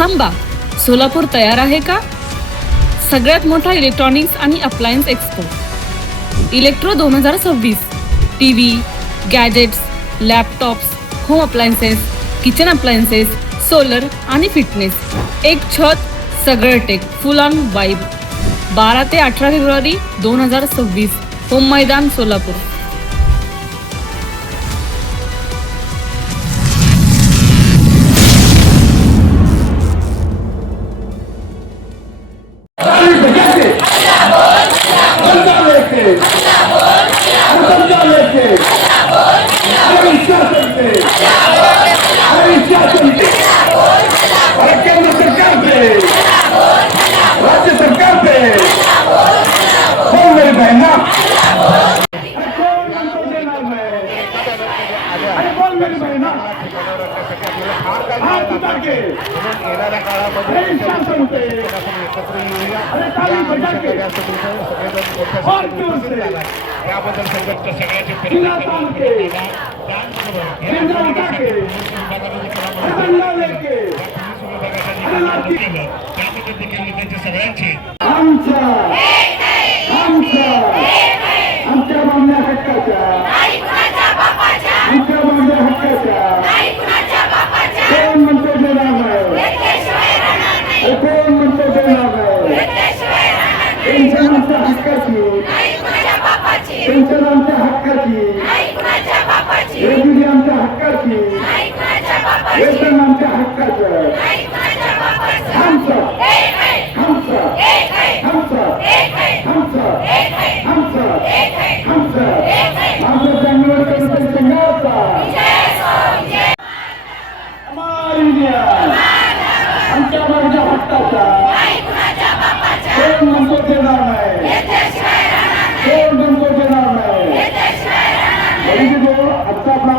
थांबा. सोलापूर तयार आहे का? सगळ्यात मोठा इलेक्ट्रॉनिक्स आणि अप्लायन्स एक्सपो इलेक्ट्रो दोन हजार सव्वीस. T V gadgets laptops home appliances kitchen appliances solar आणि फिटनेस एक छत सगळं टेक फुल ऑन वाईब बारा ते अठरा फेब्रुवारी दोन हजार सव्वीस. होम मैदान सोलापूर. जोर याबद्दल संघटना सगळ्याचे त्याबद्दल आमच्या हक्काची. पेन्शन आमच्या हक्काची. वेगळी आमच्या हक्काची. वेतन आमच्या हक्काचं. आमचं. आमचं. आमचं. आमचं. आमचं. आमचं. आमचं जंगल करून संघाचा आमच्या माझ्या हक्काचा म्हणतो नाही Stop